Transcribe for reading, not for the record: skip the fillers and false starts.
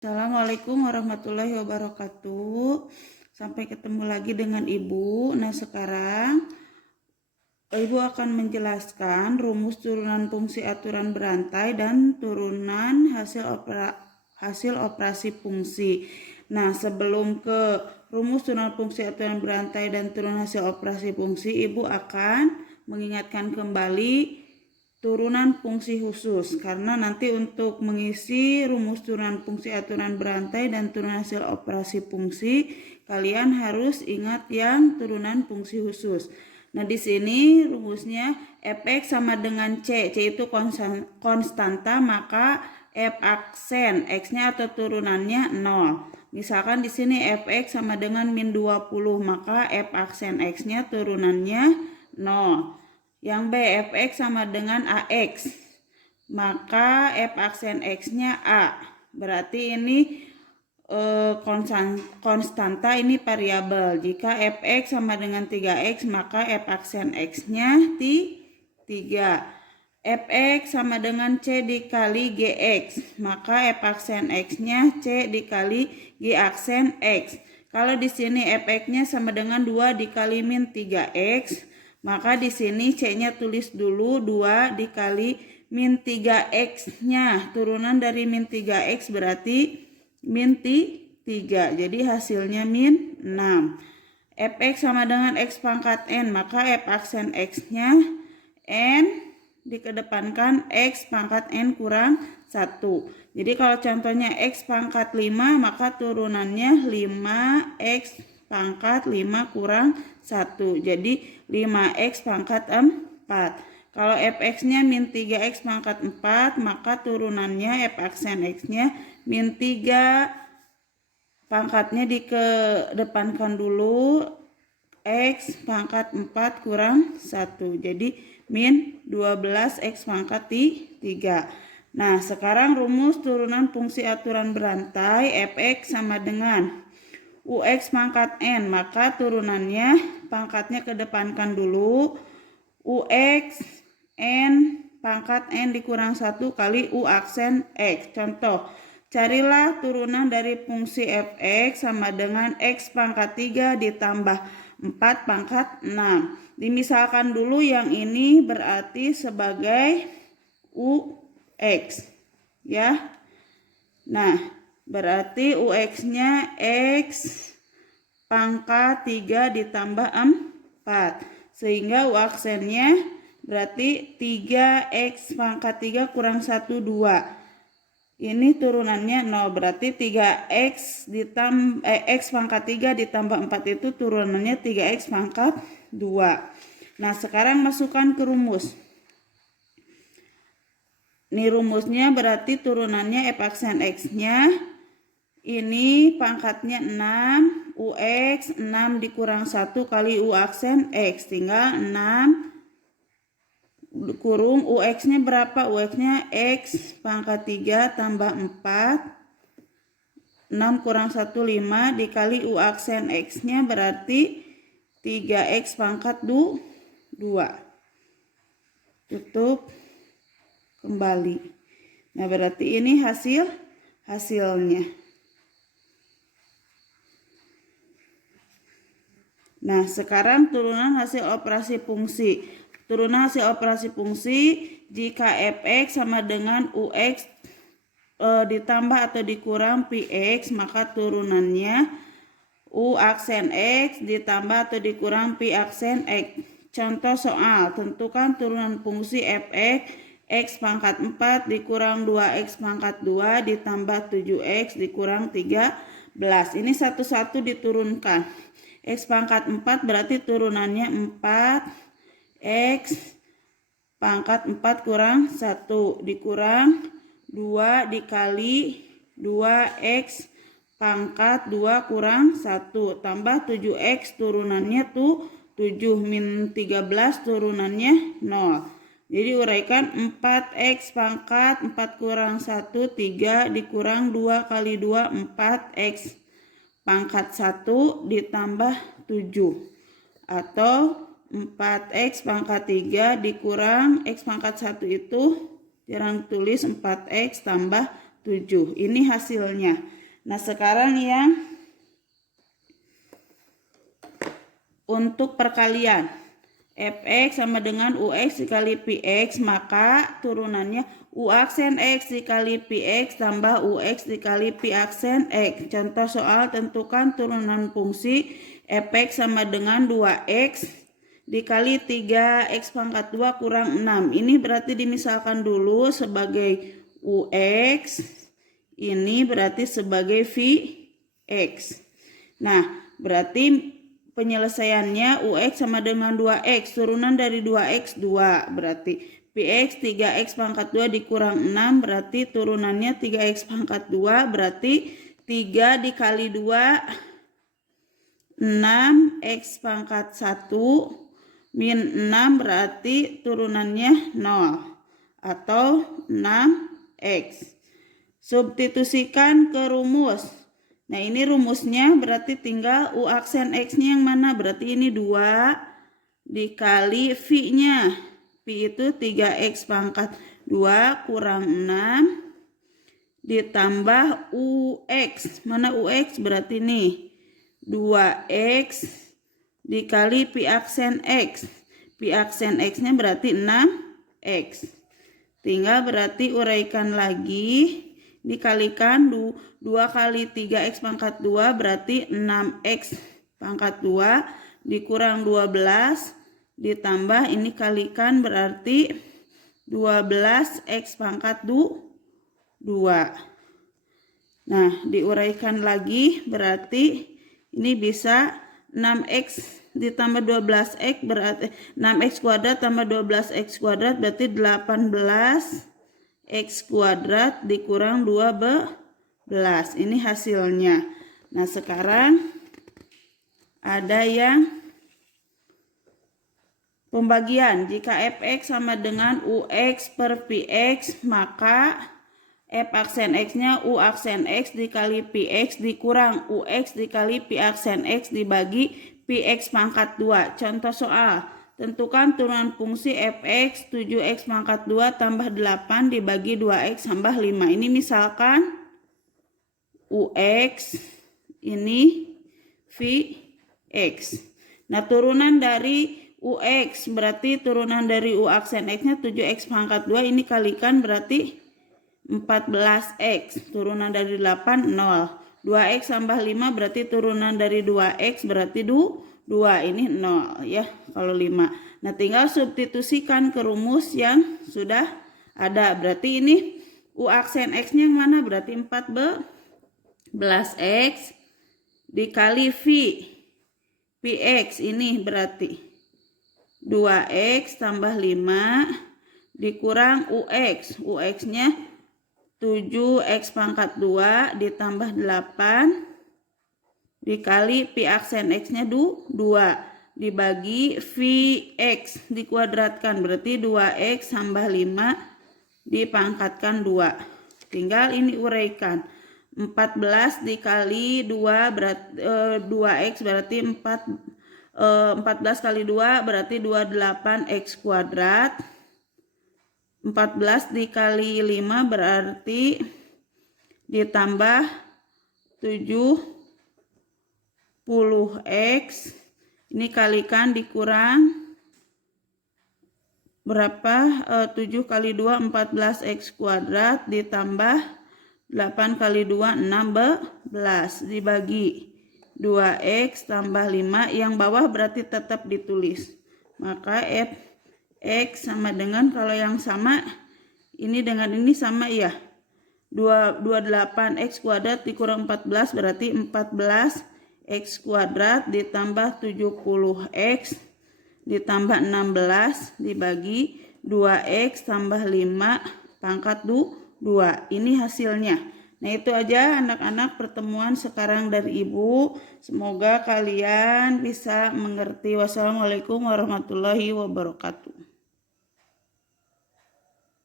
Assalamualaikum warahmatullahi wabarakatuh. Sampai ketemu lagi dengan Ibu. Nah, sekarang Ibu akan menjelaskan rumus turunan fungsi aturan berantai dan turunan hasil operasi fungsi. Nah, sebelum ke rumus turunan fungsi aturan berantai dan turunan hasil operasi fungsi, Ibu akan mengingatkan kembali turunan fungsi khusus, karena nanti untuk mengisi rumus turunan fungsi aturan berantai dan turunan hasil operasi fungsi, kalian harus ingat yang turunan fungsi khusus. Nah, di sini rumusnya fx sama dengan c itu konstanta, maka f aksen x-nya atau turunannya 0. Misalkan di sini fx sama dengan min 20, maka f aksen x-nya turunannya 0. Yang B, fx sama dengan ax, maka f aksen x-nya a. Berarti ini konstanta, ini variabel. Jika fx sama dengan 3x, maka f aksen x-nya 3. Fx sama dengan c dikali gx, maka f aksen x-nya c dikali g aksen x. Kalau di sini fx-nya sama dengan 2 dikali min 3x, maka di sini c-nya tulis dulu 2 dikali min 3x-nya. Turunan dari min 3x berarti min 3. Jadi hasilnya min 6. Fx sama dengan x pangkat n, maka f aksen x-nya n dikedepankan x pangkat n kurang 1. Jadi kalau contohnya x pangkat 5, maka turunannya 5x pangkat 5 kurang 1. Jadi 5x pangkat 4. Kalau fx-nya min 3x pangkat 4, maka turunannya f aksen x-nya min 3. Pangkatnya dikedepankan dulu, x pangkat 4 kurang 1. Jadi min 12x pangkat 3. Nah, sekarang rumus turunan fungsi aturan berantai fx sama dengan ux pangkat n, maka turunannya pangkatnya kedepankan dulu, ux n pangkat n dikurang 1 kali u aksen x. Contoh, carilah turunan dari fungsi fx sama dengan x pangkat 3 ditambah 4 pangkat 6. Dimisalkan dulu yang ini berarti sebagai ux, ya. Nah, berarti ux-nya x pangkat 3 ditambah 4. Sehingga u aksennya berarti 3x pangkat 3 kurang 1, 2. Ini turunannya 0. Berarti 3x ditambah x pangkat 3 ditambah 4 itu turunannya 3x pangkat 2. Nah, sekarang masukkan ke rumus. Ini rumusnya berarti turunannya f aksen x-nya ini pangkatnya 6, ux 6 dikurang 1 kali u aksen x, tinggal 6 kurung ux-nya berapa? Ux-nya x pangkat 3 tambah 4, 6 kurang 1, 5 dikali u aksen x-nya berarti 3x pangkat 2. Tutup kembali. Nah, berarti ini hasilnya. Nah, sekarang turunan hasil operasi fungsi. Turunan hasil operasi fungsi jika fx sama dengan ux ditambah atau dikurang px, maka turunannya u aksen x ditambah atau dikurang p aksen x. Contoh soal, tentukan turunan fungsi fx x pangkat 4 dikurang 2x pangkat 2 ditambah 7x dikurang 13. Ini satu-satu diturunkan. X pangkat 4 berarti turunannya 4x pangkat 4 kurang 1 dikurang 2 dikali 2x pangkat 2 kurang 1 tambah 7x turunannya tuh 7 min 13 turunannya 0. Jadi uraikan 4x pangkat 4 kurang 1 3 dikurang 2 kali 2 4x pangkat 1 ditambah 7, atau 4x pangkat 3 dikurang x pangkat 1 itu jarang tulis 4x tambah 7. Ini hasilnya. Nah, sekarang yang untuk perkalian. Fx sama dengan Ux dikali Px, maka turunannya U aksen X dikali Px tambah Ux dikali P aksen X. Contoh soal, tentukan turunan fungsi Fx sama dengan 2x dikali 3x pangkat 2 kurang 6. Ini berarti dimisalkan dulu sebagai Ux, ini berarti sebagai Vx. Nah, berarti penyelesaiannya Ux sama dengan 2x, turunan dari 2x 2, berarti Px 3x pangkat 2 dikurang 6, berarti turunannya 3x pangkat 2, berarti 3 dikali 2, 6x pangkat 1, min 6, berarti turunannya 0, atau 6x. Substitusikan ke rumus. Nah, ini rumusnya berarti tinggal U aksen X-nya yang mana? Berarti ini 2 dikali V-nya. V itu 3X pangkat 2 kurang 6 ditambah UX. Mana UX? Berarti ini 2X dikali P aksen X. P aksen X-nya berarti 6X. Tinggal berarti uraikan lagi. Dikalikan 2 kali 3x pangkat 2 berarti 6x pangkat 2 dikurang 12 ditambah ini kalikan berarti 12x pangkat 2. Nah, diuraikan lagi berarti ini bisa 6x ditambah 12x berarti 6x kuadrat tambah 12x kuadrat berarti 18 X kuadrat dikurang 12. Ini hasilnya. Nah, sekarang ada yang pembagian. Jika Fx sama dengan Ux per Px, maka F aksen X-nya U aksen X dikali Px dikurang Ux dikali P aksen X dibagi Px pangkat 2. Contoh soal. Tentukan turunan fungsi Fx 7x pangkat 2 tambah 8 dibagi 2x tambah 5. Ini misalkan Ux, ini Vx. Nah, turunan dari Ux berarti turunan dari U aksen X-nya 7x pangkat 2. Ini kalikan berarti 14x. Turunan dari 8, 0. 2x tambah 5 berarti turunan dari 2x berarti 2. Ini 0 ya kalau 5. Nah, tinggal substitusikan ke rumus yang sudah ada. Berarti ini U aksen X-nya yang mana? Berarti 14x dikali V Px, ini berarti 2x tambah 5 dikurang Ux. Ux-nya 7x pangkat 2 ditambah 8 dikali P aksen X-nya 2 dibagi Vx dikuadratkan berarti 2x tambah 5 dipangkatkan 2. Tinggal ini uraikan. 14 dikali 2 berarti 2x berarti 14 kali 2 berarti 28x kuadrat. 14 dikali 5 berarti ditambah 70x, ini kalikan dikurang berapa? 7 kali 2 14x kuadrat ditambah 8 kali 2 16 dibagi 2x tambah 5, yang bawah berarti tetap ditulis. Maka Fx sama dengan, kalau yang sama ini dengan ini sama ya, 28x kuadrat dikurang 14 berarti 14x kuadrat ditambah 70x ditambah 16 dibagi 2x tambah 5 pangkat 2. Ini hasilnya. Nah, itu aja anak-anak pertemuan sekarang dari Ibu. Semoga kalian bisa mengerti. Wassalamualaikum warahmatullahi wabarakatuh.